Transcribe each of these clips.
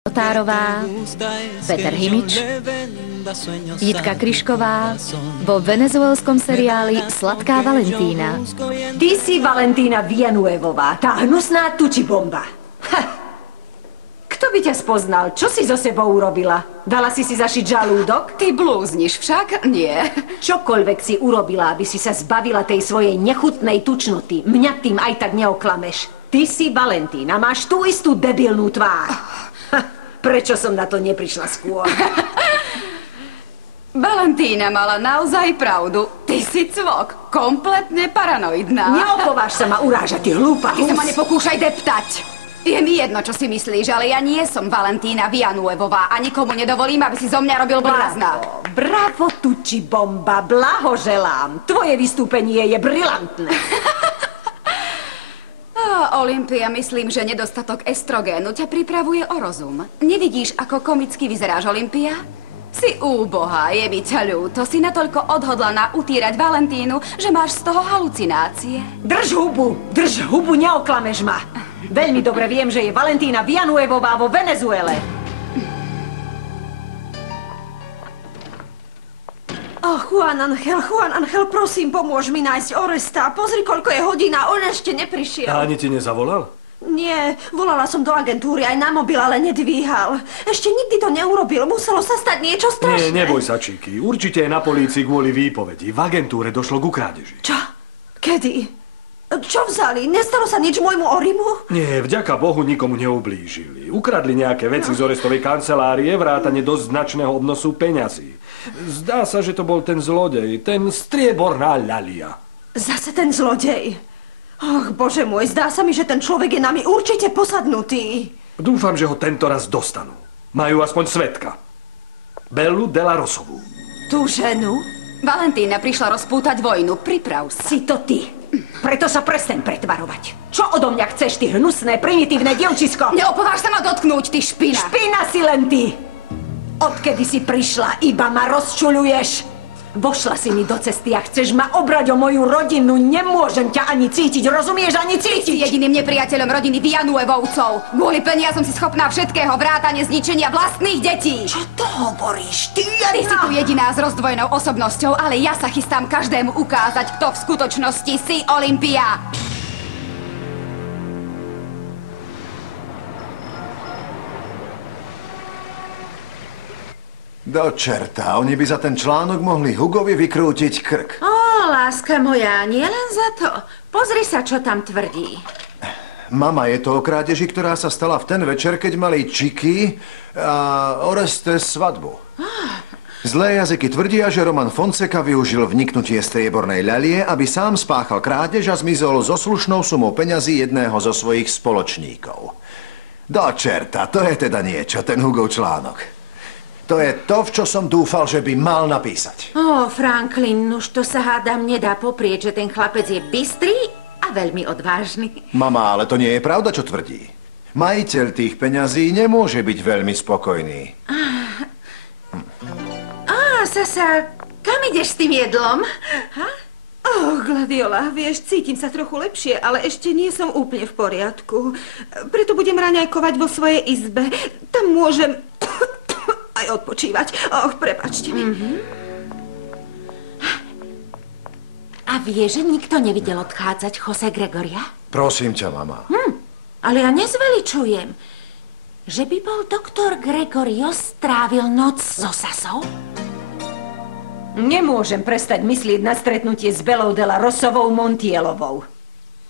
Otárová, Peter Himič, Jitka Kryšková vo venezuelskom seriáli Sladká Valentína. Ty si Valentína Villanuevová, tá hnusná tučibomba. Kto by ťa spoznal? Čo si so sebou urobila? Dala si zašiť žalúdok? Ty blúzniš však? Nie. Čokoľvek si urobila, aby si sa zbavila tej svojej nechutnej tučnoty. Mňa tým aj tak neoklameš. Ty si Valentína, máš tú istú debilnú tvár. Prečo som na to neprišla skôr? Valentína mala naozaj pravdu. Ty si cvok, kompletne paranoidná. Neopováž sa ma urážať, ty hlúpa Ty hus. sa ma nepokúšaj deptať. Je mi jedno, čo si myslíš, ale ja nie som Valentína Villanuevová a nikomu nedovolím, aby si zo mňa robil blázna. Bravo, tučibomba, blahoželám. Tvoje vystúpenie je brilantné. Olympia, myslím, že nedostatok estrogénu ťa pripravuje o rozum. Nevidíš, ako komicky vyzeráš, Olympia? Si úbohá, je mi ťa ľúto. Si natoľko odhodlaná utírať Valentínu, že máš z toho halucinácie. Drž hubu, neoklameš ma. Veľmi dobre viem, že je Valentína Villanuevová vo Venezuele. Juan Angel, prosím, pomôž mi nájsť Oresta. Pozri, koľko je hodina, on ešte neprišiel. A ani ti nezavolal? Nie, volala som do agentúry aj na mobil, ale nedvíhal. Ešte nikdy to neurobil, muselo sa stať niečo strašné. Nie, neboj sa, Číky. Určite je na polícii kvôli výpovedi. V agentúre došlo ku krádeži. Čo? Kedy? Čo vzali? Nestalo sa nič môjmu Orimu? Nie, vďaka Bohu nikomu neublížili. Ukradli nejaké veci z Orestovej kancelárie, vrátane dosť značného obnosu peňazí. Zdá sa, že to bol ten zlodej, ten strieborná ľalia. Zase ten zlodej. Och, Bože môj, zdá sa mi, že ten človek je nami určite posadnutý. Dúfam, že ho tento raz dostanú. Majú aspoň svedka. Bellu Della Rosovú. Tú ženu? Valentína prišla rozpútať vojnu, priprav sa. Si to ty. Preto sa prestaň pretvarovať. Čo odo mňa chceš, ty hnusné, primitívne dievčisko? Neopováž sa ma dotknúť, ty špina. Špina si len ty. Odkedy si prišla, iba ma rozčuľuješ. Vošla si mi do cesty a chceš ma obrať o moju rodinu. Nemôžem ťa ani cítiť, rozumieš? Ani cítiť. Si jediným nepriateľom rodiny Villanuevovcov. Kvôli peniazom si schopná všetkého, vrátane zničenia vlastných detí. Čo to hovoríš? Ty si tu jediná s rozdvojenou osobnosťou, ale ja sa chystám každému ukázať, kto v skutočnosti si, Olympia. Do čerta, oni by za ten článok mohli Hugovi vykrútiť krk. Ó, láska moja, nie len za to. Pozri sa, čo tam tvrdí. Mama, je to o krádeži, ktorá sa stala v ten večer, keď mali Čiky a Oreste svadbu. Zlé jazyky tvrdia, že Roman Fonseca využil vniknutie striebornej ľalie, aby sám spáchal krádež a zmizol so slušnou sumou peňazí jedného zo svojich spoločníkov. Do čerta, to je teda niečo, ten Hugov článok. To je to, v čo som dúfal, že by mal napísať. Ó, Franklin, už to sa hádam nedá poprieť, že ten chlapec je bystrý a veľmi odvážny. Mama, ale to nie je pravda, čo tvrdí. Majiteľ tých peňazí nemôže byť veľmi spokojný. Sasa, kam ideš s tým jedlom? Gladiola, vieš, cítim sa trochu lepšie, ale ešte nie som úplne v poriadku. Preto budem raňajkovať vo svojej izbe. Tam môžem aj odpočívať. Prepáčte mi. A vieš, že nikto nevidel odchádzať Jose Gregoria? Prosím ťa, mama. Ale ja nezveličujem. Že by bol doktor Gregorio strávil noc so Sasou? Nemôžem prestať myslieť na stretnutie s Bellou Della Rosovou Montielovou.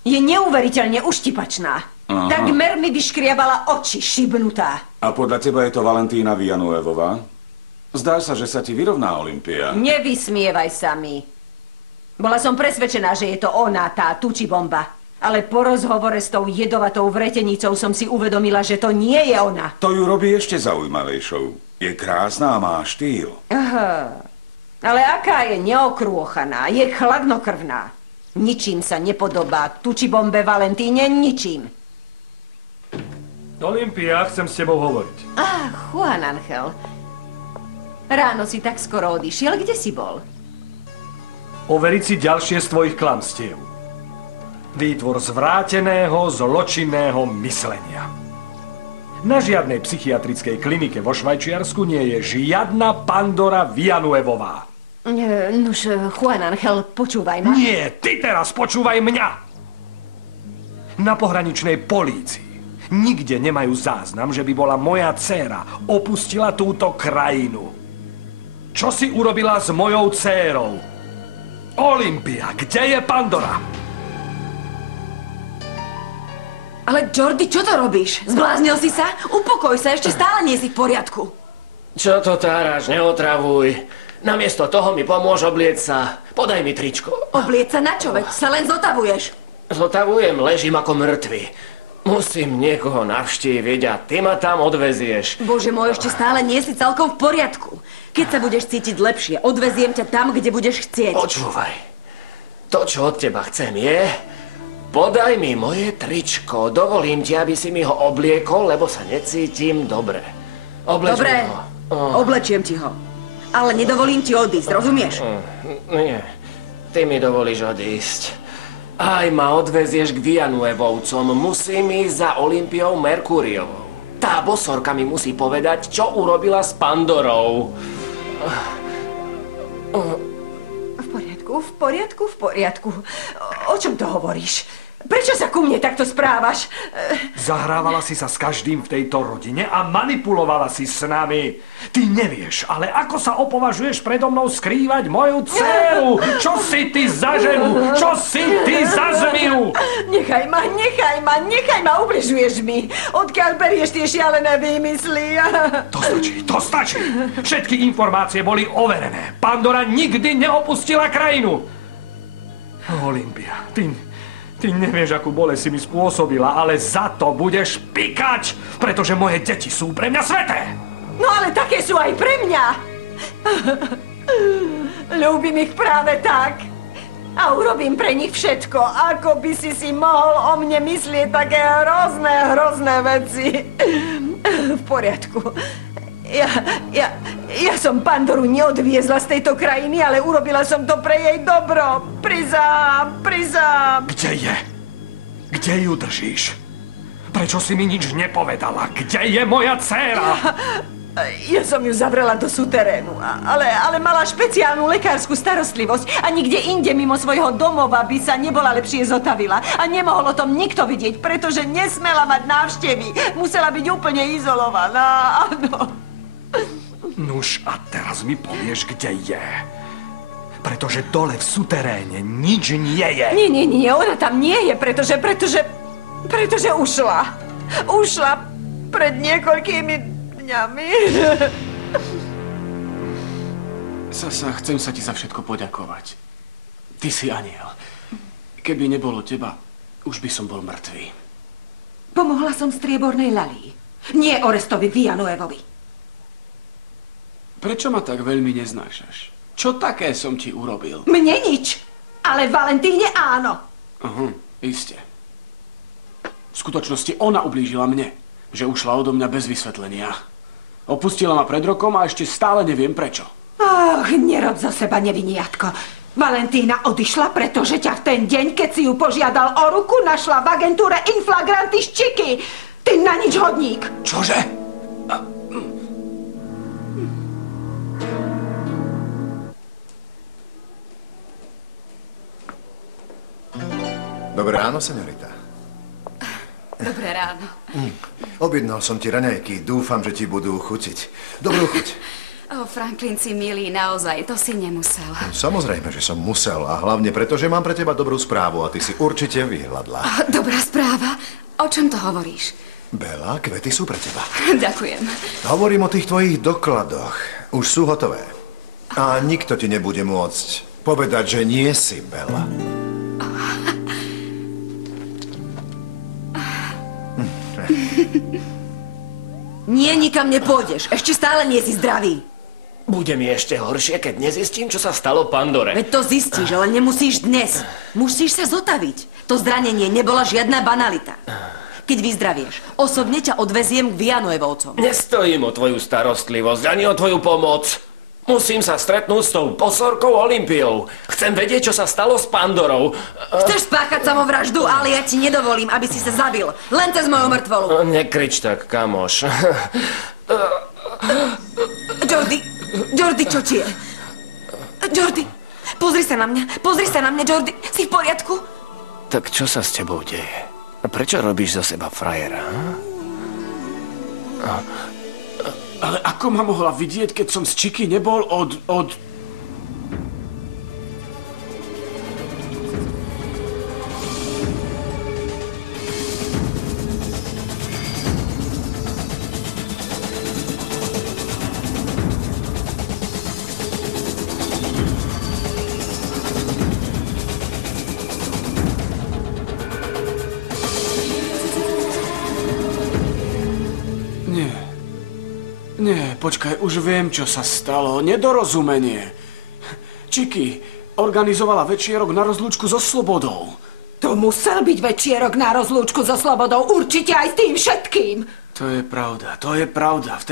Je neuveriteľne uštipačná. Takmer mi vyškriavala oči, šibnutá. A podľa teba je to Valentína Villanuevová? Zdá sa, že sa ti vyrovná Olympia. Nevysmievaj sa mi. Bola som presvedčená, že je to ona, tá tučibomba. Ale po rozhovore s tou jedovatou vretenicou som si uvedomila, že to nie je ona. To ju robí ešte zaujímavejšou. Je krásna a má štýl. Ale aká je neokrôchaná, je chladnokrvná. Ničím sa nepodobá tučibombe Valentíne, ničím. Olympia, chcem s tebou hovoriť. Juan Angel. Ráno si tak skoro odišiel, kde si bol? Overiť si ďalšie z tvojich klamstiev. Výtvor zvráteného, zločinného myslenia. Na žiadnej psychiatrickej klinike vo Švajčiarsku nie je žiadna Pandora Villanuevová. Nuž, Juan Angel, počúvaj ma. Nie, ty teraz počúvaj mňa. Na pohraničnej polícii nikde nemajú záznam, že by bola moja dcéra opustila túto krajinu. Čo si urobila s mojou dcérou? Olympia, kde je Pandora? Ale Jordi, čo to robíš? Zbláznil si sa? Upokoj sa, ešte stále nie si v poriadku. Čo to táraš, neotravuj. Namiesto toho mi pomôž obliec sa. Podaj mi tričko. Obliec sa na čo, veď sa len zotavuješ. Zotavujem, ležím ako mŕtvy. Musím niekoho navštíviť a ty ma tam odvezieš. Bože môj, ešte stále nie si celkom v poriadku. Keď sa budeš cítiť lepšie, odveziem ťa tam, kde budeš chcieť. Počúvaj. To, čo od teba chcem, je... Podaj mi moje tričko. Dovolím ti, aby si mi ho obliekol, lebo sa necítim dobre. Dobre, oblečiem ti ho. Ale nedovolím ti odísť, rozumieš? Nie, ty mi dovolíš odísť. Aj ma odvezieš k Villanuevovcom. Musím ísť za Olympiou Merkúriovou. Tá bosorka mi musí povedať, čo urobila s Pandorou. V poriadku. O čom to hovoríš? Prečo sa ku mne takto správaš? Zahrávala si sa s každým v tejto rodine a manipulovala si s nami. Ty nevieš, ale ako sa opovažuješ predo mnou skrývať moju dcéru? Čo si ty za ženu? Čo si ty za zmiu? Nechaj ma, ubližuješ mi. Odkiaľ berieš tie šialené výmysly? To stačí. Všetky informácie boli overené. Pandora nikdy neopustila krajinu. Olympia, Ty nevieš, akú bolesť si mi spôsobila, ale za to budeš pikať, pretože moje deti sú pre mňa sveté. No ale také sú aj pre mňa. Ľúbim ich práve tak. A urobím pre nich všetko, ako by si mohol o mne myslieť také hrozné veci. V poriadku. Ja som Pandoru neodviezla z tejto krajiny, ale urobila som to pre jej dobro. Prizám. Kde je? Kde ju držíš? Prečo si mi nič nepovedala? Kde je moja dcéra? Ja som ju zavrela do suterénu, ale mala špeciálnu lekárskú starostlivosť a nikde inde mimo svojho domova by sa nebola lepšie zotavila. A nemohol o tom nikto vidieť, pretože nesmela mať návštevy. Musela byť úplne izolovaná, áno. Nuž, a teraz mi povieš, kde je. Pretože dole v suteréne nič nie je. Nie, ona tam nie je, pretože ušla. Ušla pred niekoľkými dňami. Sasa, chcem sa ti za všetko poďakovať. Ty si aniel. Keby nebolo teba, už by som bol mŕtvý. Pomohla som striebornej Lalii. Nie Orestovi Villanuevovi. Prečo ma tak veľmi neznášaš? Čo také som ti urobil? Mne nič, ale Valentíne áno. Aha, iste. V skutočnosti ona ublížila mne, že ušla odo mňa bez vysvetlenia. Opustila ma pred rokom a ešte stále neviem prečo. Nerob zo seba neviniatko. Valentína odišla, pretože ťa v ten deň, keď si ju požiadal o ruku, našla v agentúre Inflagrantis Chicky. Ty na nič hodník. Čože? Dobré ráno, señorita. Dobré ráno. Objednal som ti raňajky. Dúfam, že ti budú chutiť. Dobrú chuť. Franklin si milý, naozaj, to si nemusel. Samozrejme, že som musel. A hlavne preto, že mám pre teba dobrú správu a ty si určite vyhľadla. Dobrá správa? O čom to hovoríš? Bela, kvety sú pre teba. Ďakujem. Hovorím o tých tvojich dokladoch. Už sú hotové. A nikto ti nebude môcť povedať, že nie si Bela. Nie, nikam nepôjdeš. Ešte stále nie si zdravý. Bude mi ešte horšie, keď nezistím, čo sa stalo Pandore. Veď to zistíš, ale nemusíš dnes. Musíš sa zotaviť. To zranenie nebola žiadna banalita. Keď vyzdravieš, osobne ťa odveziem k Villanuevovcom. Nestojím o tvoju starostlivosť, ani o tvoju pomoc. Musím sa stretnúť s tou bosorkou Olympiou. Chcem vedieť, čo sa stalo s Pandorou. Chceš spáchať samovraždu, ale ja ti nedovolím, aby si sa zabil. Len cez moju mŕtvolu. Nekrič tak, kamoš. Jordi, čo ti je? Jordi, pozri sa na mňa, Jordi. Si v poriadku? Tak čo sa s tebou deje? Prečo robíš zo seba frajera? Ale ako ma mohla vidieť, keď som z Chicky nebol od... Nie, počkaj, už viem, čo sa stalo. Nedorozumenie. Chicky organizovala večierok na rozlúčku so Slobodou. To musel byť večierok na rozlúčku so Slobodou, určite aj s tým všetkým. To je pravda. V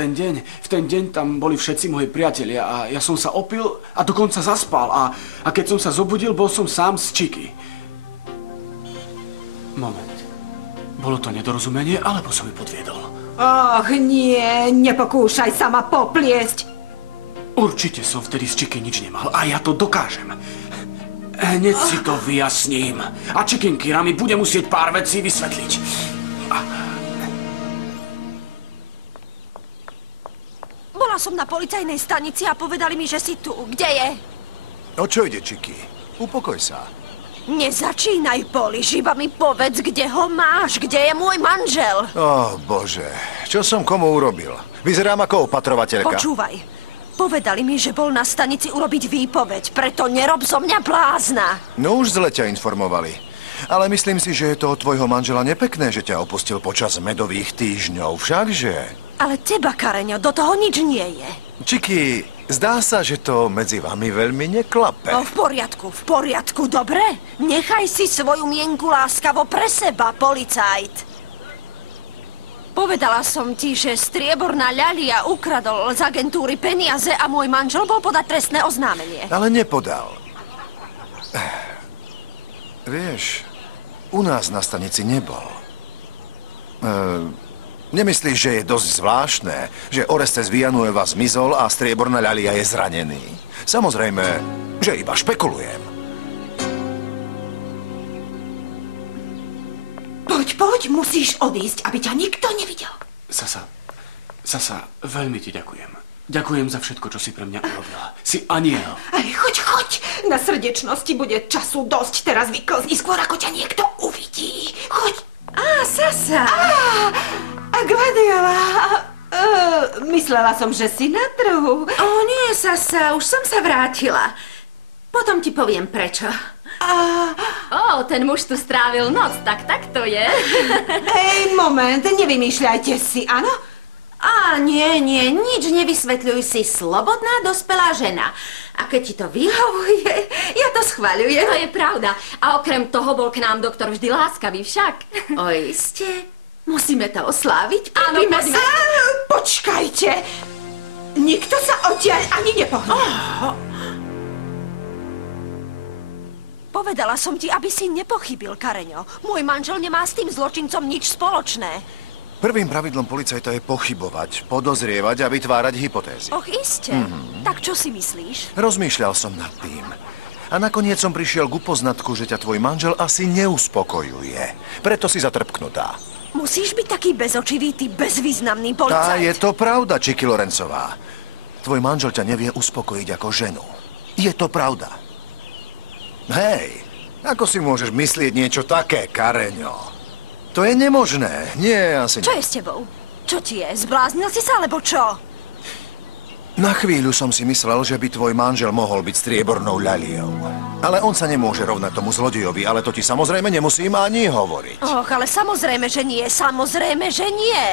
ten deň tam boli všetci moji priatelia a ja som sa opil a dokonca zaspal. A keď som sa zobudil, bol som sám s Chicky. Moment. Bolo to nedorozumenie, alebo som ju podviedol? Och, nie, nepokúšaj sa ma popliesť. Určite som vtedy s Chicky nič nemal a ja to dokážem. Hneď si to vyjasním. A Chickinkira mi bude musieť pár vecí vysvetliť. Bola som na policajnej stanici a povedali mi, že si tu. Kde je? O čo ide, Chicky? Upokoj sa. Nezačínaj, Poliš, iba mi povedz, kde ho máš, kde je môj manžel. Bože, čo som komu urobil? Vyzerám ako opatrovateľka. Počúvaj, povedali mi, že bol na stanici urobiť výpoveď, preto nerob zo mňa blázna. No už zle ťa informovali. Ale myslím si, že je to od tvojho manžela nepekné, že ťa opustil počas medových týždňov, všakže? Ale teba, Kareňo, do toho nič nie je. Chicky, zdá sa, že to medzi vami veľmi neklape. V poriadku, dobre? Nechaj si svoju mienku láskavo pre seba, policajt. Povedala som ti, že strieborná ľalia ukradol z agentúry peniaze a môj manžel bol podať trestné oznámenie. Ale nepodal. Vieš, u nás na stanici nebol. Nemyslíš, že je dosť zvláštne, že Orestes Villanueva zmizol a strieborná ľalia je zranený? Samozrejme, že iba špekulujem. Poď, musíš odísť, aby ťa nikto nevidel. Sasa, veľmi ti ďakujem. Ďakujem za všetko, čo si pre mňa urobila. Si aniel. Choď. Na srdečnosti bude času dosť. Teraz vyklzni skôr, ako ťa niekto uvidí. Choď. Sasa. Gladiola. Myslela som, že si na trhu. Nie, Sasa, už som sa vrátila. Potom ti poviem prečo. Ten muž tu strávil noc, tak to je. Hej, moment, nevymýšľajte si, áno? Nie, nič nevysvetľuj si, slobodná dospelá žena. A keď ti to vyhovuje, ja to schvaľujem. To je pravda. A okrem toho bol k nám doktor vždy láskavý však. Iste, musíme to osláviť. Áno, poďme. Počkajte. Nikto sa odtiaľ ani nepohne. Povedala som ti, aby si nepochybil, Kareňo. Môj manžel nemá s tým zločincom nič spoločné. Prvým pravidlom policajta je pochybovať, podozrievať a vytvárať hypotézy. Iste. Tak čo si myslíš? Rozmýšľal som nad tým. A nakoniec som prišiel k poznatku, že ťa tvoj manžel asi neuspokojuje. Preto si zatrpknutá. Musíš byť taký bezočivý, ty bezvýznamný policajt. Je to pravda, Chicky Lorencová. Tvoj manžel ťa nevie uspokojiť ako ženu. Je to pravda. Hej, ako si môžeš myslieť niečo také, Kareňo? To je nemožné. Nie, asi nie. Čo je s tebou? Čo ti je? Zbláznil si sa, alebo čo? Na chvíľu som si myslel, že by tvoj manžel mohol byť striebornou ľaliou. Ale on sa nemôže rovnať tomu zlodejovi, ale to ti samozrejme nemusím ani hovoriť. Ale samozrejme, že nie.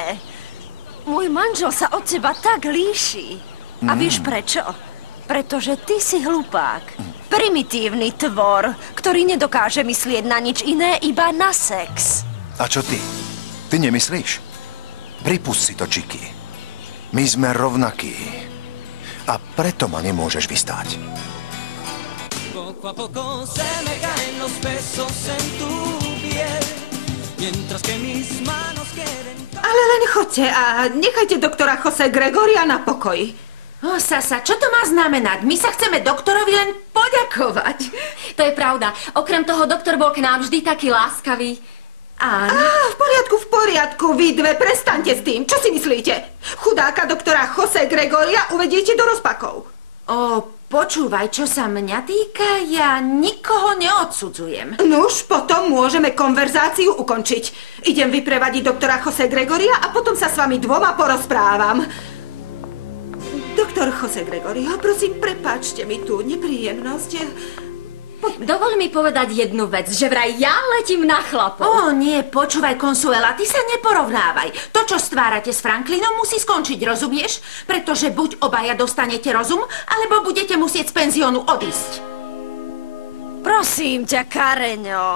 Môj manžel sa od seba tak líši. A vieš prečo? Pretože ty si hlupák. Primitívny tvor, ktorý nedokáže myslieť na nič iné, iba na sex. A čo ty? Ty nemyslíš? Pripusť si to, Chicky. My sme rovnakí. A preto ma nemôžeš vystáť. Poco a poco se me caen los besos en tu piel, mientras que mis manos quieren... Ale len choďte a nechajte doktora Jose Gregoria na pokoji. Sasa, čo to má znamenať? My sa chceme doktorovi len poďakovať. To je pravda. Okrem toho, doktor bol k nám vždy taký láskavý. Áno. V poriadku, vy dve, prestaňte s tým. Čo si myslíte? Chudáka doktora Jose Gregoria uvediete do rozpakov. Počúvaj, čo sa mňa týka, ja nikoho neodsudzujem. Nuž, potom môžeme konverzáciu ukončiť. Idem vyprevadiť doktora Jose Gregoria a potom sa s vami dvoma porozprávam. Doktor Jose Gregorio, prosím, prepáčte mi tú nepríjemnosť. Dovol mi povedať jednu vec, že vraj ja letím na chlapov. Nie, počúvaj, Consuela, ty sa neporovnávaj. To, čo stvárate s Franklinom, musí skončiť, rozumieš? Pretože buď obaja dostanete rozum, alebo budete musieť z penziónu odísť. Prosím ťa, Kareňo.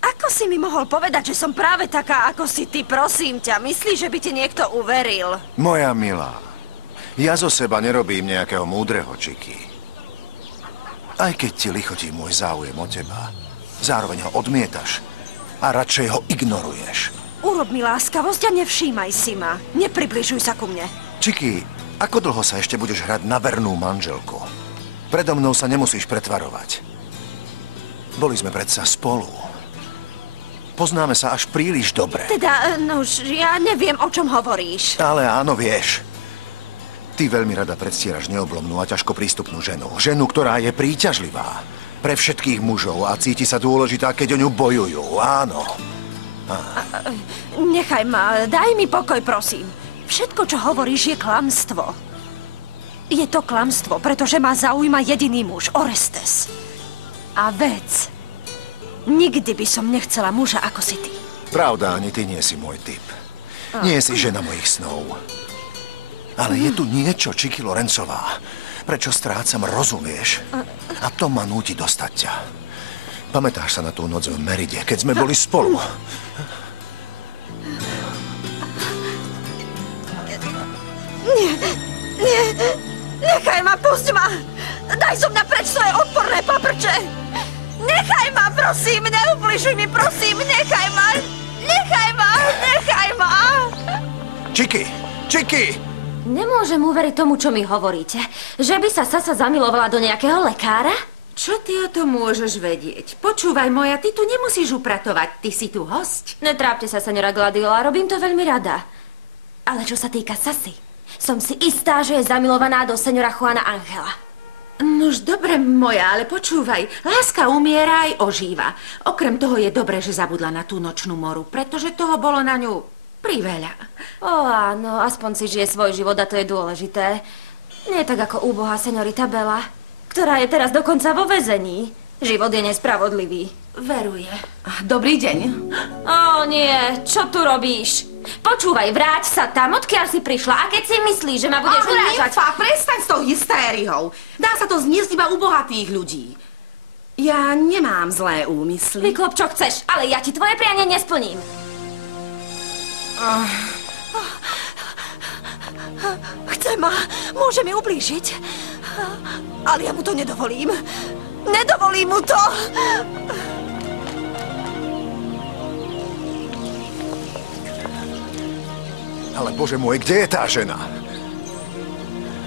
Ako si mi mohol povedať, že som práve taká, ako si ty, prosím ťa? Myslíš, že by ti niekto uveril? Moja milá, ja zo seba nerobím nejakého múdreho, Chicky. Aj keď ti lichotí môj záujem o teba, zároveň ho odmietaš a radšej ho ignoruješ. Urob mi láskavosť a nevšímaj si ma. Nepribližuj sa ku mne. Chicky, ako dlho sa ešte budeš hrať na vernú manželku? Predo mnou sa nemusíš pretvarovať. Boli sme predsa spolu. Poznáme sa až príliš dobre. Teda, nož, ja neviem, o čom hovoríš. Ale áno, vieš. Ty veľmi rada predstieraš neoblomnú a ťažko prístupnú ženu. Ženu, ktorá je príťažlivá pre všetkých mužov a cíti sa dôležitá, keď o ňu bojujú. Áno. Nechaj ma, daj mi pokoj, prosím. Všetko, čo hovoríš, je klamstvo. Je to klamstvo, pretože ma zaujíma jediný muž, Orestes. A vec. Nikdy by som nechcela muža ako si ty. Pravda, ani ty nie si môj typ. Nie si žena mojich snov. Ale je tu niečo, Chicky Lorencová, prečo strácam rozum, vieš? A to ma núti dostať ťa. Pamätáš sa na tú noc v Meride, keď sme boli spolu? Nie, nechaj ma, pusť ma! Daj so mňa preč svoje odporné paprče! Nechaj ma, prosím, neubližuj mi, prosím, nechaj ma! Nechaj ma, nechaj ma! Chicky! Nemôžem uveriť tomu, čo mi hovoríte. Že by sa Sasa zamilovala do nejakého lekára? Čo ty o tom môžeš vedieť? Počúvaj, moja, ty tu nemusíš upratovať, ty si tu hosť. Netrápte sa, seňora Gladiola, robím to veľmi rada. Ale čo sa týka Sasy, som si istá, že je zamilovaná do seňora Juana Angela. Nož dobre, moja, ale počúvaj, láska umiera aj ožíva. Okrem toho je dobre, že zabudla na tú nočnú moru, pretože toho bolo na ňu priveľa. Áno, aspoň si žije svoj život a to je dôležité. Nie tak ako úbohá seňorita Bela, ktorá je teraz dokonca vo väzení. Život je nespravodlivý. Veruje. Dobrý deň. Nie, čo tu robíš? Počúvaj, vráť sa tam, odkiaľ si prišla. A keď si myslíš, že ma budeš urážať... Nymfa, prestaň s tou hystériou. Dá sa to zniesť iba u bohatých ľudí. Ja nemám zlé úmysly. Vyklop, čo chceš, ale ja ti tvoje prianie nesplním. Chce ma, môže mi ublížiť. Ale ja mu to nedovolím. Nedovolím mu to! Ale bože môj, kde je tá žena?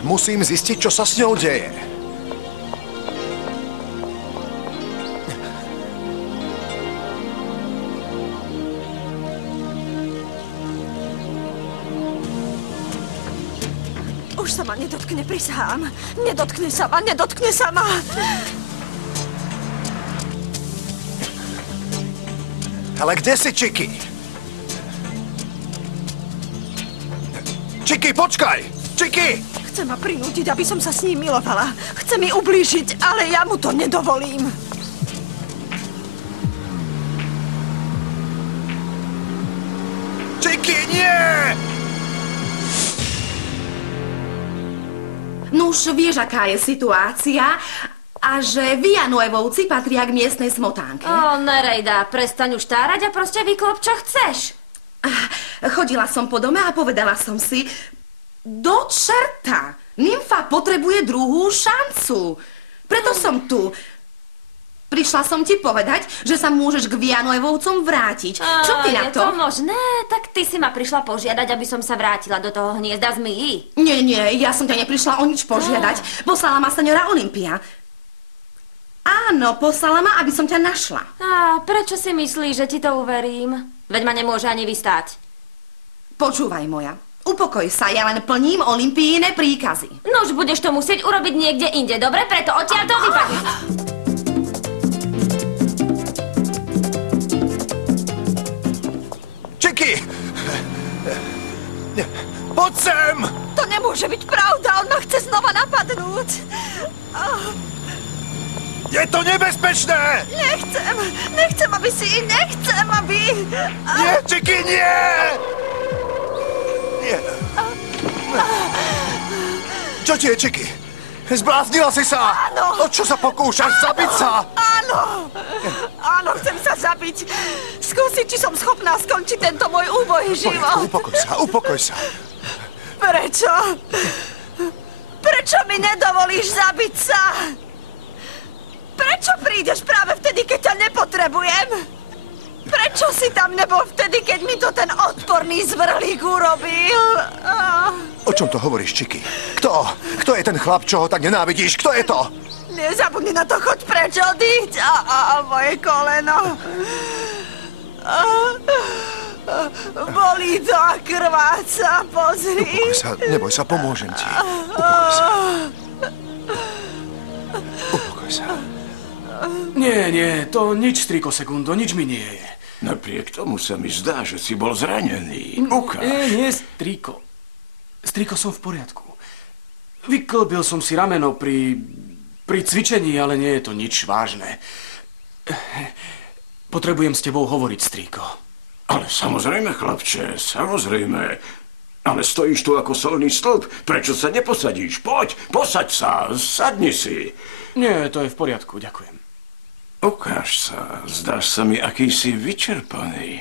Musím zistiť, čo sa s ňou deje. Už sa ma nedotkne, prisahám. Nedotkne sa ma, nedotkne sa ma. Ale kde si, Chicky? Chicky, počkaj! Chicky! Chce ma prinútiť, aby som sa s ním milovala. Chce mi ublížiť, ale ja mu to nedovolím. Chicky, nie! Nuž, vieš, aká je situácia a že Villanuevovci patria k miestnej smotánke. Nerejda, prestaň už tárať a proste vyklop, čo chceš. Chodila som po dome a povedala som si, do čerta. Nymfa potrebuje druhú šancu. Preto som tu. Prišla som ti povedať, že sa môžeš k Villanuevovcom vrátiť. Čo ty na to? Je to možné? Tak ty si ma prišla požiadať, aby som sa vrátila do toho hniezda zmyjí. Nie, ja som ťa neprišla o nič požiadať. Poslala ma seňora Olympia. Áno, poslala ma, aby som ťa našla. A prečo si myslíš, že ti to uverím? Veď ma nemôže ani vystáť. Počúvaj, moja. Upokoj sa, ja len plním Olympijine príkazy. No už budeš to musieť urobiť niekde inde, dobre? Preto odtiaľ to vypadni. Chicky! Poď sem! To nemôže byť pravda, on ma chce znova napadnúť. Je to nebezpečné! Nechcem, aby si... Nechcem, aby... Nie, Chicky, nie! Nie. Čo ti je, Chicky? Zbláznila si sa! Áno! O čo sa pokúšaš? Zabiť sa? Áno, chcem sa zabiť. Skúsiť, či som schopná skončiť tento môj úbohý život. Upokoj sa. Prečo? Prečo mi nedovolíš zabiť sa? Prečo prídeš práve vtedy, keď ťa nepotrebujem? Prečo si tam nebol vtedy, keď mi to ten odporný zvrhlík urobil? O čom to hovoríš, Chicky? Kto je ten chlap, čo ho tak nenávidíš? Kto je to? Nezabudni na to, choď preč, odíď. Moje koleno. Bolí to a krváca, pozri. Neboj sa, pomôžem ti. Upokoj sa. Nie, to nič, Striko Sekundo, nič mi nie je. Napriek tomu sa mi zdá, že si bol zranený. Ukáž. Nie, Striko. Striko, som v poriadku. Vyklbil som si rameno pri cvičení, ale nie je to nič vážne. Potrebujem s tebou hovoriť, Striko. Ale samozrejme, chlapče, samozrejme. Ale stojíš tu ako solný stĺp. Prečo sa neposadíš? Poď, posaď sa, sadni si. Nie, to je v poriadku, ďakujem. Ukáž sa, zdáš sa mi akýsi vyčerpaný.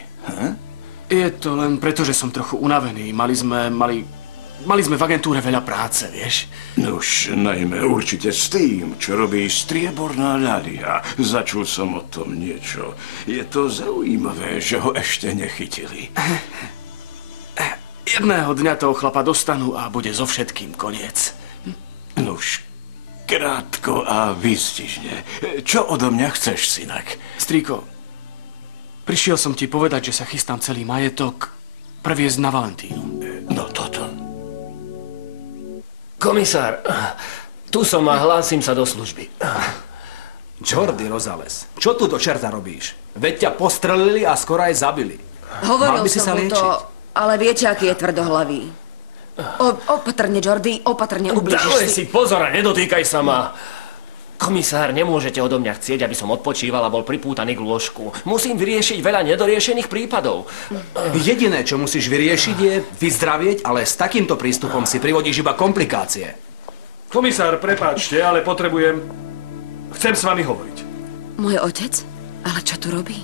Je to len preto, že som trochu unavený. Mali sme v agentúre veľa práce, vieš? Nuž, najmä určite s tým, čo robí strieborná ľalia. Začul som o tom niečo. Je to zaujímavé, že ho ešte nechytili. Jedného dňa toho chlapa dostanú a bude so všetkým koniec. Nuž, krátko a výstižne. Čo odo mňa chceš, synak? Strýko, prišiel som ti povedať, že sa chystám celý majetok previesť na Valentínu. No toto. Komisár, tu som a hlásim sa do služby. Jordi Rosales, čo tu do čerta robíš? Veď ťa postrelili a skoro aj zabili. Hovoril som mu to, ale viete, aký je tvrdohlavý. Opatrne, Jordi, opatrne ublížiš Dávaj si pozor a nedotýkaj sa ma. Komisár, nemôžete odo mňa chcieť, aby som odpočíval a bol pripútaný k lôžku. Musím vyriešiť veľa nedoriešených prípadov. Jediné, čo musíš vyriešiť, je vyzdravieť, ale s takýmto prístupom si privodíš iba komplikácie. Komisár, prepáčte, ale chcem s vami hovoriť. Môj otec? Ale čo tu robí?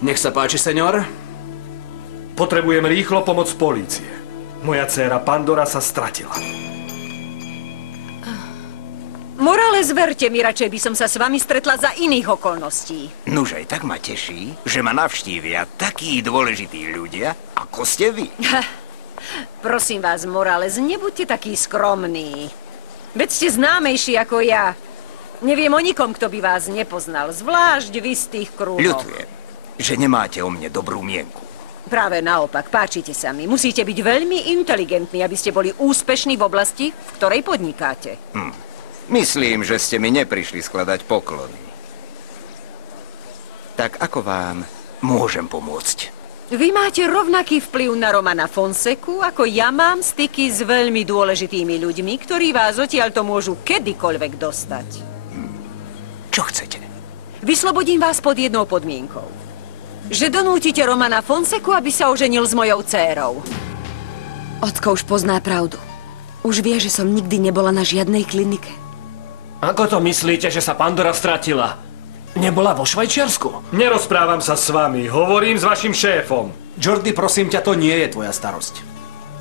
Nech sa páči, seňor. Potrebujem rýchlo pomoc polície. Moja dcéra Pandora sa stratila. Morales, verte mi, radšej by som sa s vami stretla za iných okolností. Nuž aj tak ma teší, že ma navštívia takí dôležití ľudia, ako ste vy. Prosím vás, Morales, nebuďte taký skromný. Veď ste známejší ako ja. Neviem o nikom, kto by vás nepoznal, zvlášť v istých krúhoch. Ľutujem, že nemáte o mne dobrú mienku. Práve naopak, páčite sa mi. Musíte byť veľmi inteligentní, aby ste boli úspešní v oblasti, v ktorej podnikáte. Myslím, že ste mi neprišli skladať poklony. Tak ako vám môžem pomôcť? Vy máte rovnaký vplyv na Romana Fonseku, ako ja mám styky s veľmi dôležitými ľuďmi, ktorí vás odtiaľto môžu kedykoľvek dostať. Čo chcete? Vyslobodím vás pod jednou podmienkou. Že donútite Romana Fonseku, aby sa oženil s mojou dcérou. Ocko už pozná pravdu. Už vie, že som nikdy nebola na žiadnej klinike. Ako to myslíte, že sa Pandora stratila? Nebola vo Švajčiarsku? Nerozprávam sa s vami, hovorím s vašim šéfom. Jordi, prosím ťa, to nie je tvoja starosť.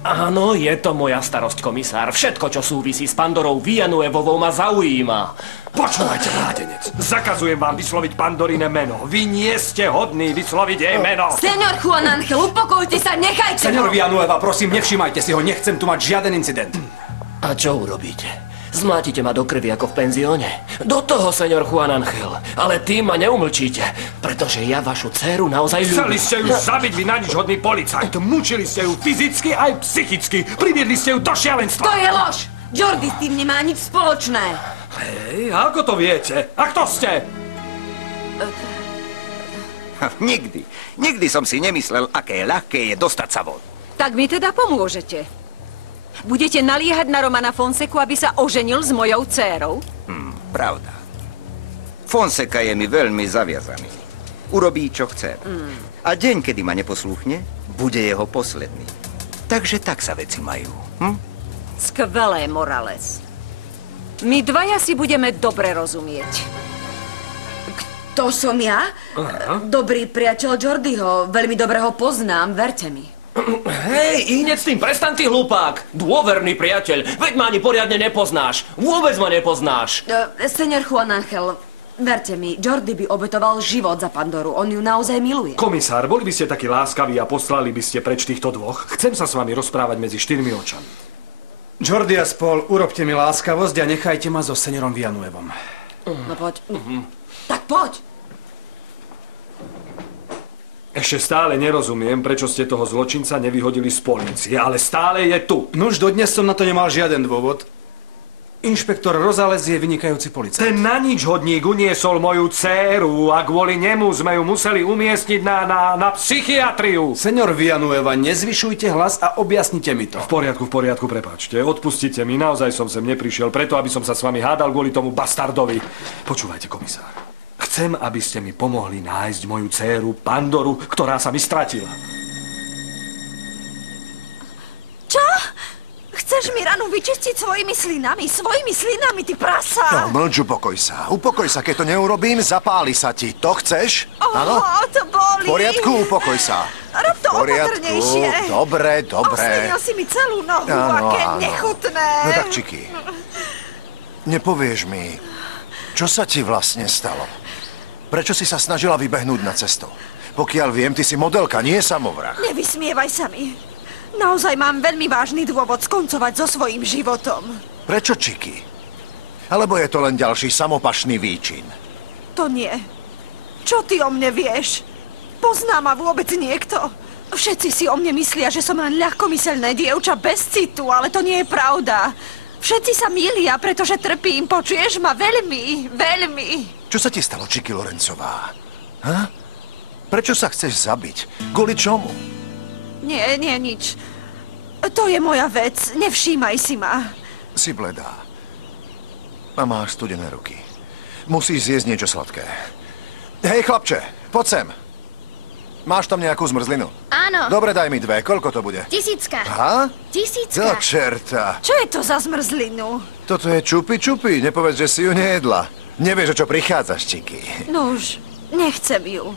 Áno, je to moja starosť, komisár. Všetko, čo súvisí s Pandorou Villanuevovou, ma zaujíma. Počúvajte, mládenec. Zakazujem vám vysloviť Pandorine meno. Vy nie ste hodný vysloviť jej meno. Señor Juan Ángel, upokojte sa, nechajte Señor ho! Villanueva, prosím, nevšímajte si ho. Nechcem tu mať žiaden incident. A čo urobíte? Zmlátite ma do krvi ako v penzióne? Do toho, señor Juan Ángel. Ale tým ma neumlčíte, pretože ja vašu dcéru naozaj ľúbim. Chceli ste ju zabiť, vy na nič hodný policajt. Mučili ste ju fyzicky aj psychicky. Priviedli ste ju do šialenstva. To je lož! Jordi s tým nemá nič spoločné. Hej, ako to viete? A kto ste? Nikdy som si nemyslel, aké ľahké je dostať sa von. Tak mi teda pomôžete. Budete naliehať na Romana Fonseku, aby sa oženil s mojou dcérou? Pravda. Fonseca je mi veľmi zaviazaný. Urobí, čo chce. A deň, kedy ma neposlúchne, bude jeho posledný. Takže tak sa veci majú. Skvelé, Morales. My dvaja si budeme dobre rozumieť. To som ja? Dobrý priateľ Jordiho. Veľmi dobre ho poznám, verte mi. Hej, hneď s tým prestan, ty hlupák. Dôverný priateľ. Veď ma ani poriadne nepoznáš. Vôbec ma nepoznáš. Señor Juan Ángel, verte mi, Jordi by obetoval život za Pandoru. On ju naozaj miluje. Komisár, boli by ste takí láskaví a poslali by ste preč týchto dvoch? Chcem sa s vami rozprávať medzi 4 očami. Jordi a spol, urobte mi láskavosť a nechajte ma so seniorom Villanuevom. No poď. Tak poď. Ešte stále nerozumiem, prečo ste toho zločinca nevyhodili z polície, ale stále je tu. Nuž, dodnes som na to nemal žiaden dôvod. Inšpektor Rosales je vynikajúci policajt. Ten na nič hodník uniesol moju dcéru a kvôli nemu sme ju museli umiestniť na psychiatriu. Señor Villanueva, nezvyšujte hlas a objasnite mi to. V poriadku, prepáčte. Odpustite mi, naozaj som sem neprišiel preto, aby som sa s vami hádal kvôli tomu bastardovi. Počúvajte, komisár. Chcem, aby ste mi pomohli nájsť moju dcéru Pandoru, ktorá sa mi stratila. Čo? Chceš mi ranu vyčistiť svojimi slinami, ty prasa! No, mlč, upokoj sa, keď to neurobím, zapáli sa ti. To chceš? Áno? To boli. V poriadku, upokoj sa. Rob to opatrnejšie. Dobre. Oslinil si mi celú nohu, aké nechutné. No tak, Čiky, nepovieš mi, čo sa ti vlastne stalo? Prečo si sa snažila vybehnúť na cestu? Pokiaľ viem, ty si modelka, nie samovrah. Nevysmievaj sa mi. Naozaj mám veľmi vážny dôvod skoncovať so svojím životom. Prečo, Čiky? Alebo je to len ďalší samopašný výčin? To nie. Čo ty o mne vieš? Pozná ma vôbec niekto? Všetci si o mne myslia, že som len ľahkomyselné dievča bez citu, ale to nie je pravda. Všetci sa milia, pretože trpím. Počuješ ma veľmi. Čo sa ti stalo, Čiky Lorencová? Prečo sa chceš zabiť? Kvôli čomu? Nie, nič. To je moja vec. Nevšímaj si ma. Si bledá. A máš studené ruky. Musíš zjesť niečo sladké. Hej, chlapče, poď sem. Máš tam nejakú zmrzlinu? Áno. Dobre, daj mi 2. Koľko to bude? 1000. Aha? 1000. Do čerta. Čo je to za zmrzlinu? Toto je čupi. Nepovedz, že si ju nejedla. Nevieš, o čo prichádzaš, Čiky. Nuž, nechcem ju.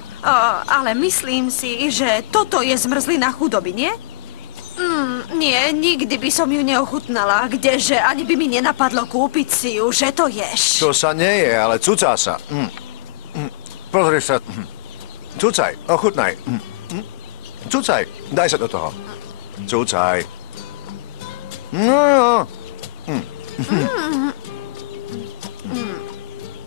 Ale myslím si, že toto je zmrzlina chudoby, nie? Nie, nikdy by som ju neochutnala. Kdeže, ani by mi nenapadlo kúpiť si ju, že to ješ. To sa neje, ale cucá sa. Pozri sa. Cucaj, ochutnaj. Cucaj, daj sa do toho. Cucaj. No.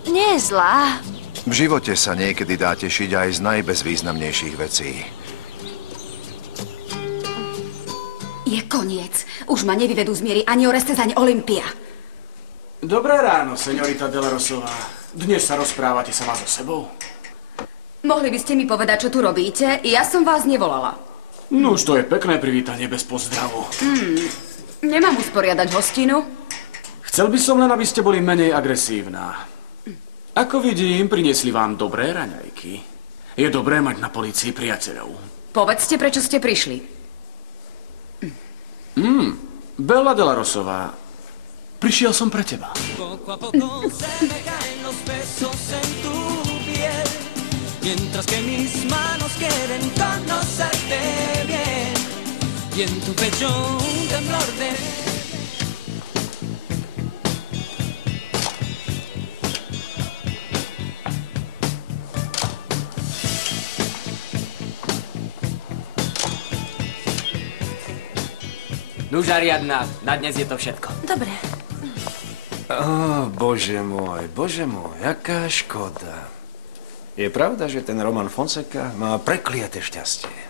Nie je zlá. V živote sa niekedy dá tešiť aj z najbezvýznamnejších vecí. Je koniec. Už ma nevyvedú z miery ani Orestes, ani Olympia. Dobré ráno, señorita de la Rosová. Dnes sa rozprávate sama so sebou? Mohli by ste mi povedať, čo tu robíte? Ja som vás nevolala. No už to je pekné privítanie bez pozdravu. Nemám usporiadať hostinu? Chcel by som len, aby ste boli menej agresívna. Ako vidím, priniesli vám dobré raňajky. Je dobré mať na polícii priateľov. Povedzte, prečo ste prišli. Bella de la Rosová, prišiel som pre teba. Mientras que mis manos quieren conocerte bien, y en tu pecho un temblor de... Nuž, Ariadna, na dnes je to všetko. Dobre. Bože môj, aká škoda. Je pravda, že ten Roman Fonseca má prekliaté šťastie.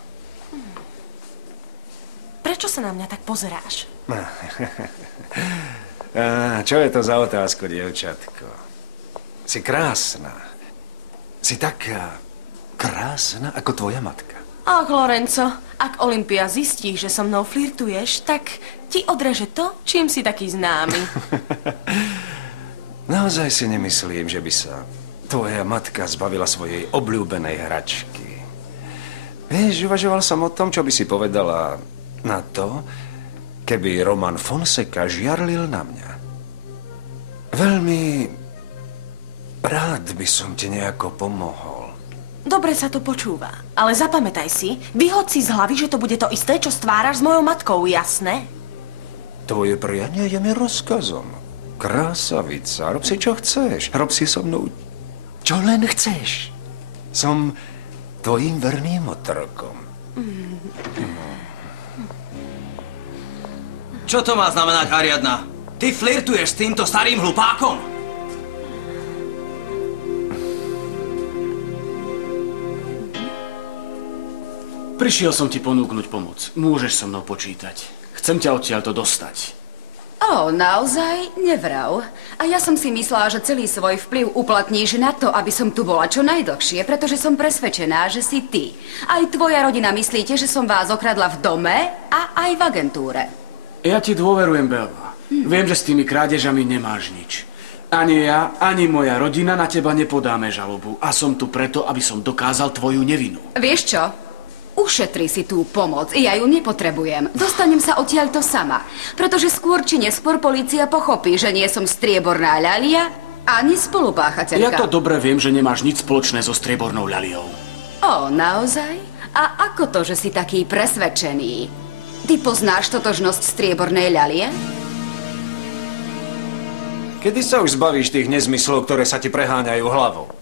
Prečo sa na mňa tak pozeráš? Čo je to za otázku, dievčatko? Si krásna. Si taká krásna ako tvoja matka. Ach, Lorenzo, ak Olympia zistí, že so mnou flirtuješ, tak ti odreže to, čím si taký známy. Naozaj si nemyslím, že by sa tvoja matka zbavila svojej obľúbenej hračky. Vieš, uvažoval som o tom, čo by si povedala na to, keby Roman Fonseca žiarlil na mňa. Veľmi rád by som ti nejako pomohol. Dobre sa to počúva, ale zapamätaj si, vyhoď si z hlavy, že to bude to isté, čo stváraš s mojou matkou, jasné? Tvoje prianie je mi rozkazom. Krásavica, rob si, čo chceš. Rob si so mnou, čo len chceš. Som tvojím verným otrokom. Čo to má znamenať, Ariadna? Ty flirtuješ s týmto starým hlupákom? Prišiel som ti ponúknuť pomoc. Môžeš so mnou počítať. Chcem ťa odtiaľto dostať. Naozaj? Nevrav. A ja som si myslela, že celý svoj vplyv uplatníš na to, aby som tu bola čo najdlhšie, pretože som presvedčená, že si ty. Aj tvoja rodina myslíte, že som vás okradla v dome a aj v agentúre. Ja ti dôverujem, Belva. Viem, že s tými krádežami nemáš nič. Ani ja, ani moja rodina na teba nepodáme žalobu. A som tu preto, aby som dokázal tvoju nevinu. Vieš čo? Ušetri si tú pomoc, ja ju nepotrebujem. Dostanem sa odtiaľto sama. Pretože skôr či neskôr polícia pochopí, že nie som strieborná ľalia ani spolupáchateľka. Ja to dobre viem, že nemáš nič spoločné so striebornou ľaliou. Naozaj? A ako to, že si taký presvedčený? Ty poznáš totožnosť striebornej ľalie? Kedy sa už zbavíš tých nezmyslov, ktoré sa ti preháňajú hlavou?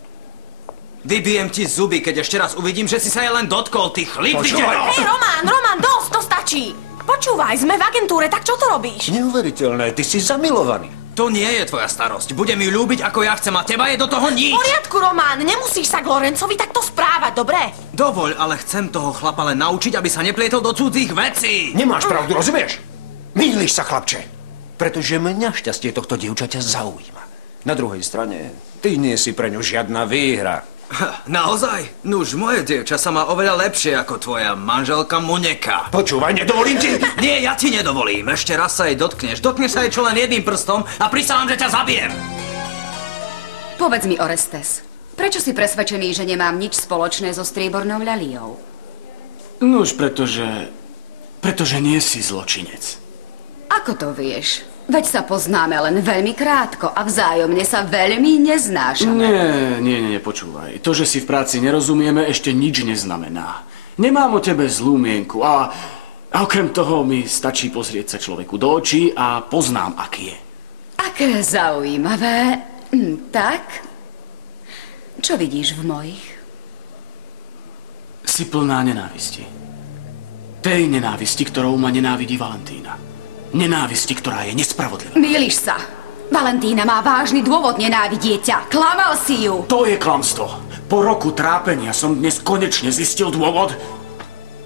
Vybijem ti zuby, keď ešte raz uvidím, že si sa jej len dotkol, ty chlip. Hej, Román, dosť, to stačí. Počúvaj, sme v agentúre, tak čo to robíš? Neuveriteľné, ty si zamilovaný. To nie je tvoja starosť. Budem ju ľúbiť, ako ja chcem, a teba je do toho nič. V poriadku, Román, nemusíš sa k Lorencovi takto správať, dobre? Dovoľ, ale chcem toho chlapa len naučiť, aby sa neplietol do cudzích vecí. Nemáš pravdu, rozumieš? Mýliš sa, chlapče. Pretože mňa šťastie tohto dievčaťa zaujíma. Na druhej strane, ty nie si pre ňu žiadna výhra. Naozaj? Nuž, moje dievča sa má oveľa lepšie ako tvoja manželka Moneka. Počúvaj, nedovolím ti! Nie, ja ti nedovolím. Ešte raz sa jej dotkneš. Dotkneš sa jej čo len jedným prstom a prisahám, že ťa zabijem. Povedz mi, Orestes, prečo si presvedčený, že nemám nič spoločné so striebornou ľaliou? Nuž, pretože nie si zločinec. Ako to vieš? Veď sa poznáme len veľmi krátko a vzájomne sa veľmi neznášame. Nie, počúvaj. To, že si v práci nerozumieme, ešte nič neznamená. Nemám o tebe zlú mienku a okrem toho mi stačí pozrieť sa človeku do očí a poznám, aký je. Aké zaujímavé. Tak? Čo vidíš v mojich? Si plná nenávisti. Tej nenávisti, ktorou ma nenávidí Valentína. Nenávisti, ktorá je nespravodlivá. Mýliš sa. Valentína má vážny dôvod nenávidieť ťa. Klamal si ju. To je klamstvo. Po roku trápenia som dnes konečne zistil dôvod,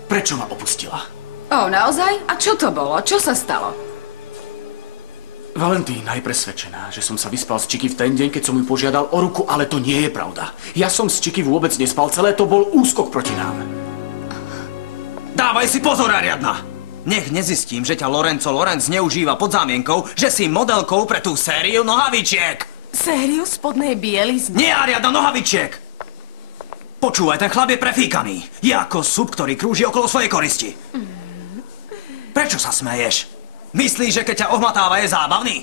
prečo ma opustila. Naozaj? A čo to bolo? Čo sa stalo? Valentína je presvedčená, že som sa vyspal s Čiky v ten deň, keď som ju požiadal o ruku, ale to nie je pravda. Ja som s Čiky vôbec nespal, celé to bol úskok proti nám. Dávaj si pozor, Ariadna! Nech nezistím, že ťa Lorenzo Lorenz zneužíva pod zámienkou, že si modelkou pre tú sériu nohavičiek. Sériu spodnej bielizny? Nie, Ariadna, nohavičiek! Počúvaj, ten chlap je prefíkaný. Je ako sup, ktorý krúži okolo svojej koristi. Prečo sa smeješ? Myslíš, že keď ťa ohmatáva, je zábavný?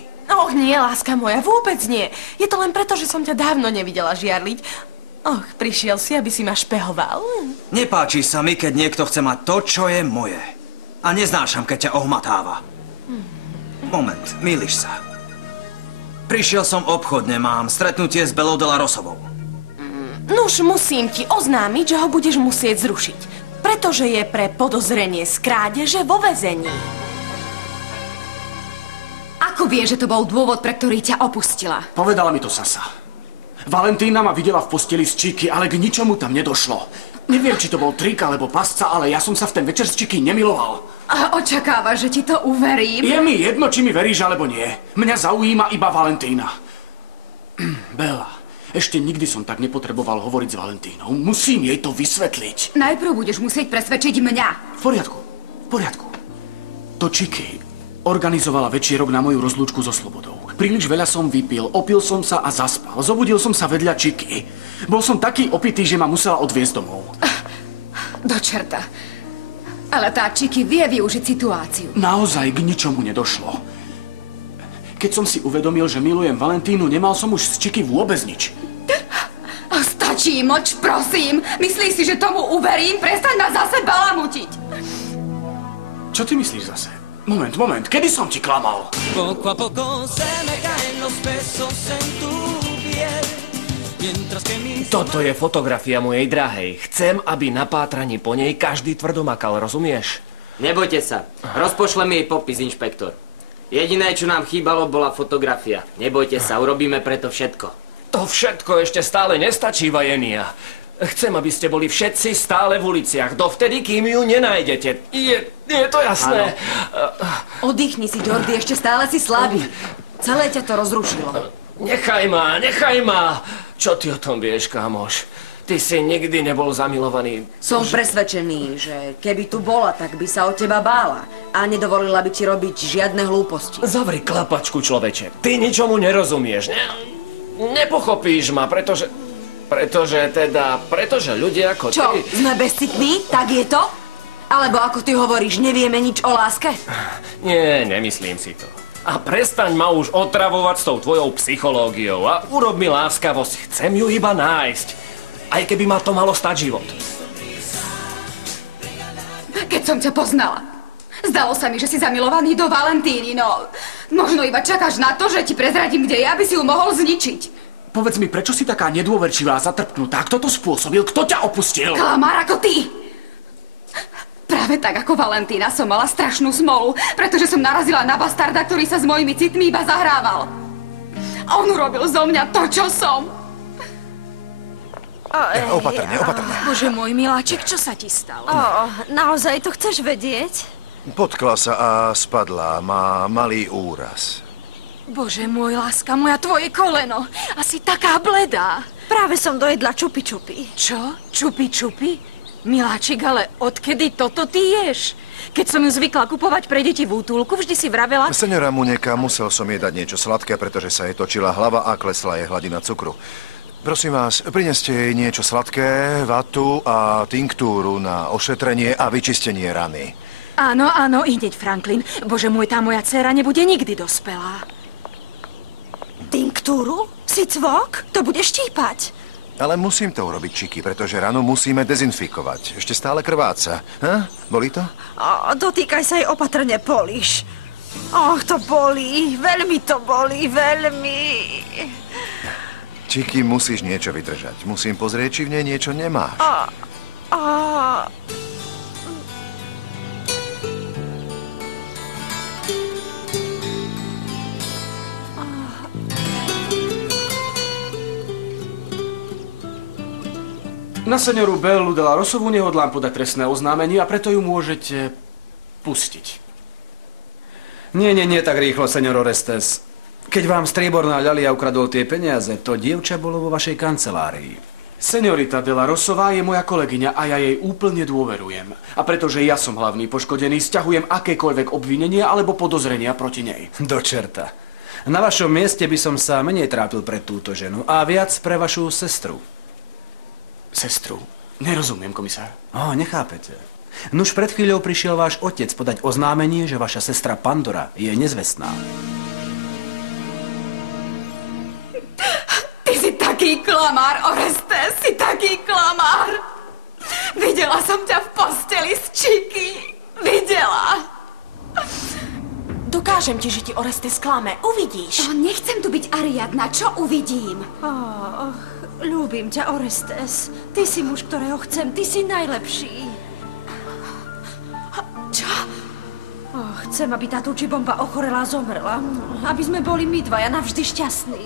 Nie, láska moja, vôbec nie. Je to len preto, že som ťa dávno nevidela žiarliť. Prišiel si, aby si ma špehoval. Nepáči sa mi, keď niekto chce mať to, čo je moje. A neznášam, keď ťa ohmatáva. Moment, mýliš sa. Prišiel som obchodne, mám stretnutie s Belou de la Rosovou. Nuž, musím ti oznámiť, že ho budeš musieť zrušiť. Pretože je pre podozrenie z krádeže vo väzení. Ako vie, že to bol dôvod, pre ktorý ťa opustila? Povedala mi to Sasa. Valentína ma videla v posteli s Chicky, ale k ničomu tam nedošlo. Neviem, či to bol trik alebo pasca, ale ja som sa v ten večer s Chicky nemiloval. A očakávaš, že ti to uverím? Je mi jedno, či mi veríš alebo nie. Mňa zaujíma iba Valentína. Bella, ešte nikdy som tak nepotreboval hovoriť s Valentínou. Musím jej to vysvetliť. Najprv budeš musieť presvedčiť mňa. V poriadku. To Chicky organizovala večierok na moju rozlúčku so Slobodou. Príliš veľa som vypil, opil som sa a zaspal. Zobudil som sa vedľa Chicky. Bol som taký opitý, že ma musela odviezť domov. Do čerta. Ale tá Chicky vie využiť situáciu. Naozaj k ničomu nedošlo. Keď som si uvedomil, že milujem Valentínu, nemal som už s Chicky vôbec nič. Stačí, mlč, prosím. Myslíš si, že tomu uverím? Prestaň ma zase balamutiť. Čo ty myslíš zase? Moment, kedy som ti klamal? Poco a poco se me caen los besos en tu piel. Mientras que mis... Toto je fotografia mojej drahej. Chcem, aby na pátraní po nej každý tvrdo makal, rozumieš? Nebojte sa. Rozpošlem jej popis, inšpektor. Jediné, čo nám chýbalo, bola fotografia. Nebojte sa, urobíme preto všetko. To všetko ešte stále nestačí, Vajenia. Chcem, aby ste boli všetci stále v uliciach, dovtedy, kým ju nenájdete. Je to jasné? Oddychni si, Jordi, ešte stále si slabý. Celé ťa to rozrušilo. Nechaj ma. Čo ty o tom vieš, kamoš? Ty si nikdy nebol zamilovaný. Som presvedčený, že keby tu bola, tak by sa o teba bála a nedovolila by ti robiť žiadne hlúposti. Zavri klapačku, človeče. Ty ničomu nerozumieš. Nepochopíš ma, pretože ľudia ako ty... Čo, sme bezcitní? Tak je to? Alebo ako ty hovoríš, nevieme nič o láske? Nie, nemyslím si to. A prestaň ma už otravovať s tou tvojou psychológiou a urob mi láskavosť. Chcem ju iba nájsť. Aj keby ma to malo stať život. Keď som ťa poznala, zdalo sa mi, že si zamilovaný do Valentíny, no... Možno iba čakáš na to, že ti prezradím, kde je, aby si ju mohol zničiť. Povedz mi, prečo si taká nedôverčivá a zatrpnutá? Kto to spôsobil? Kto ťa opustil? Klamár ako ty! Práve tak ako Valentína som mala strašnú smolu, pretože som narazila na bastarda, ktorý sa s mojimi citmi iba zahrával. On urobil zo mňa to, čo som. Opatrne. Bože môj, miláčik, čo sa ti stalo? Naozaj to chceš vedieť? Potkla sa a spadla. Má malý úraz. Bože môj, láska moja, tvoje koleno. Asi taká bledá. Práve som dojedla čupi-čupi. Čo? Čupi-čupi? Miláčik, ale odkedy toto ty ješ? Keď som ju zvykla kupovať pre deti v útulku, vždy si vravela... Seňora Muneka, musel som jej dať niečo sladké, pretože sa jej točila hlava a klesla jej hladina cukru. Prosím vás, prineste jej niečo sladké, vatu a tinktúru na ošetrenie a vyčistenie rany. Áno, hneď, Franklin. Bože môj, tá moja dcéra nebude nikdy dospelá. Tinktúru? Si cvok? To bude štípať. Ale musím to urobiť, Chicky, pretože ranu musíme dezinfikovať. Ešte stále krváca. Bolí to? Dotýkaj sa jej opatrne, Poliš. To bolí. Veľmi to bolí, veľmi. Chicky, musíš niečo vydržať. Musím pozrieť, či v nej niečo nemáš. Na seňoru Bellu de la Rosovu nehodlám podať trestné oznámenie a preto ju môžete pustiť. Nie, tak rýchlo, señor Orestes. Keď vám strieborná ľalia ukradol tie peniaze, to dievča bolo vo vašej kancelárii. Señorita de la Rosová je moja kolegyňa a ja jej úplne dôverujem. A pretože ja som hlavný poškodený, sťahujem akékoľvek obvinenia alebo podozrenia proti nej. Do čerta. Na vašom mieste by som sa menej trápil pre túto ženu a viac pre vašu sestru. Sestru? Nerozumiem, komisár. Nechápete. Nuž pred chvíľou prišiel váš otec podať oznámenie, že vaša sestra Pandora je nezvestná. Ty si taký klamár, Orestes, si taký klamár. Videla som ťa v posteli s Chicky. videla. Dokážem ti, že ti Orestes klame. Uvidíš. Nechcem tu byť Ariadna. Čo uvidím? Ľúbim ťa, Orestes. Ty si muž, ktorého chcem. Ty si najlepší. Čo? Chcem, aby tá tučibomba ochorela a zomrela. Aby sme boli my dvaja navždy šťastní.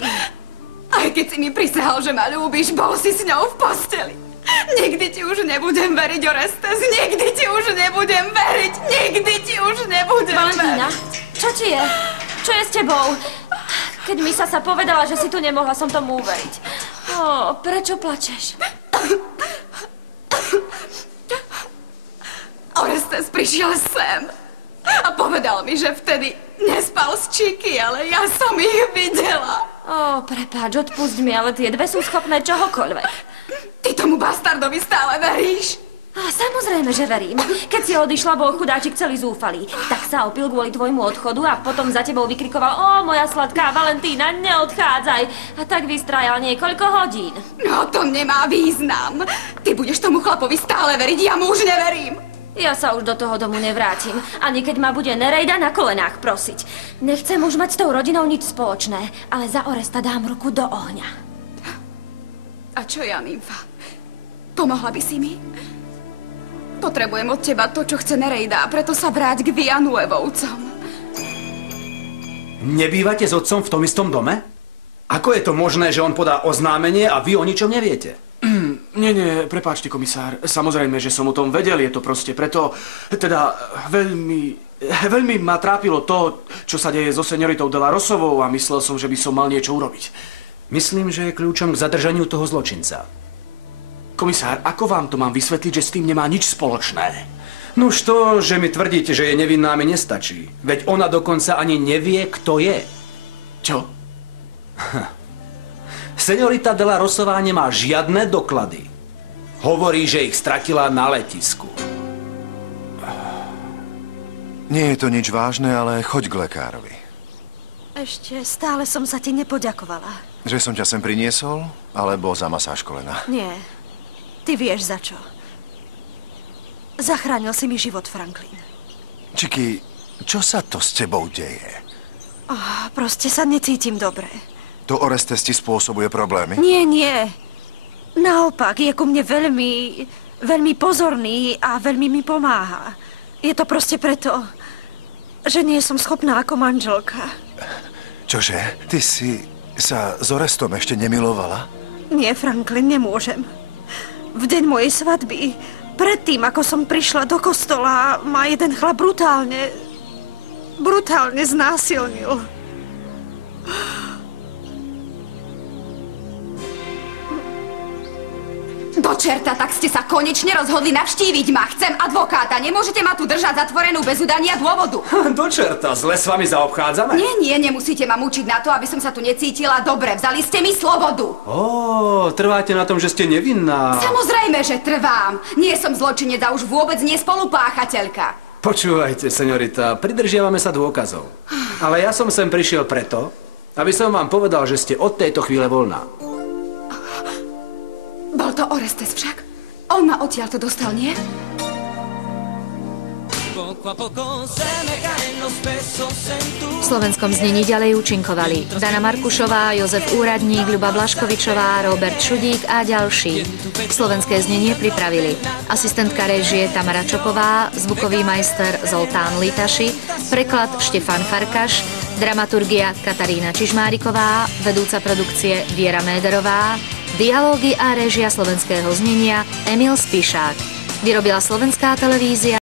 Aj keď si mi prisahal, že ma ľúbiš, bol si s ňou v posteli. Nikdy ti už nebudem veriť, Orestes. Nikdy ti už nebudem veriť. Nikdy ti už nebudem Valentína, veriť. čo ti je? Čo je s tebou? Keď Misa sa povedala, že si tu nemohla som tomu uveriť. Prečo plačeš? Orestes prišiel sem a povedal mi, že vtedy nespal s Chicky, ale ja som ich videla. Prepáč, odpusť mi, ale tie dve sú schopné čohokoľvek. Ty tomu bastardovi stále veríš? Samozrejme, že verím. Keď si odišla, bol chudáčik celý zúfalý. Tak sa opil kvôli tvojmu odchodu a potom za tebou vykrikoval: moja sladká Valentína, neodchádzaj. A tak vystrajal niekoľko hodín. No to nemá význam. Ty budeš tomu chlapovi stále veriť, ja mu už neverím. Ja sa už do toho domu nevrátim. Ani keď ma bude Nerejda na kolenách prosiť. Nechcem už mať s tou rodinou nič spoločné, ale za Oresta dám ruku do ohňa. A čo ja, nymfa? Pomohla by si mi? Potrebujem od teba to, čo chce Nerejda, a preto sa vráť k Villanuevovcom. Nebývate s otcom v tom istom dome? Ako je to možné, že on podá oznámenie a vy o ničom neviete? Nie, prepáčte, komisár. Samozrejme, že som o tom vedel, je to proste preto... Teda veľmi ma trápilo to, čo sa deje so senioritou de la Rosovou a myslel som, že by som mal niečo urobiť. Myslím, že je kľúčom k zadržaniu toho zločinca. Komisár, ako vám to mám vysvetliť, že s tým nemá nič spoločné? Nuž to, že mi tvrdíte, že je nevinná, mi nestačí. Veď ona dokonca ani nevie, kto je. Čo? Seniorita de la Rosová nemá žiadne doklady. Hovorí, že ich stratila na letisku. Nie je to nič vážne, ale choď k lekárovi. Ešte stále som sa ti nepoďakovala. Že som ťa sem priniesol, alebo za masáž kolena? Nie. Ty vieš za čo. Zachránil si mi život, Franklin. Chicky, čo sa to s tebou deje? Proste sa necítim dobre. To Orestes ti spôsobuje problémy? Nie. Naopak, je ku mne veľmi pozorný a veľmi mi pomáha. Je to proste preto, že nie som schopná ako manželka. Čože? Ty si sa s Orestom ešte nemilovala? Nie, Franklin, nemôžem. V deň mojej svadby, predtým, ako som prišla do kostola, ma jeden chlap brutálne znásilnil. Do čerta, tak ste sa konečne rozhodli navštíviť ma. Chcem advokáta. Nemôžete ma tu držať zatvorenú bez udania dôvodu. Do čerta, zle s vami zaobchádzame? Nie, nemusíte ma mučiť na to, aby som sa tu necítila dobre. Vzali ste mi slobodu. Trváte na tom, že ste nevinná. Samozrejme, že trvám. Nie som zločinec a už vôbec nie spolupáchateľka. Počúvajte, seniorita, pridržiavame sa dôkazov. Ale ja som sem prišiel preto, aby som vám povedal, že ste od tejto chvíle voľná. Bol to Orestes však. On ma odtiaľto dostal, nie? V slovenskom znení ďalej účinkovali Dana Markušová, Jozef Úradník, Ľuba Blaškovičová, Robert Šudík a ďalší. Slovenské znenie pripravili asistentka réžie Tamara Čopová, zvukový majster Zoltán Litaši, preklad Štefan Farkaš, dramaturgia Katarína Čižmáriková, vedúca produkcie Viera Méderová, dialógy a réžia slovenského znenia Emil Spišák. Vyrobila Slovenská televízia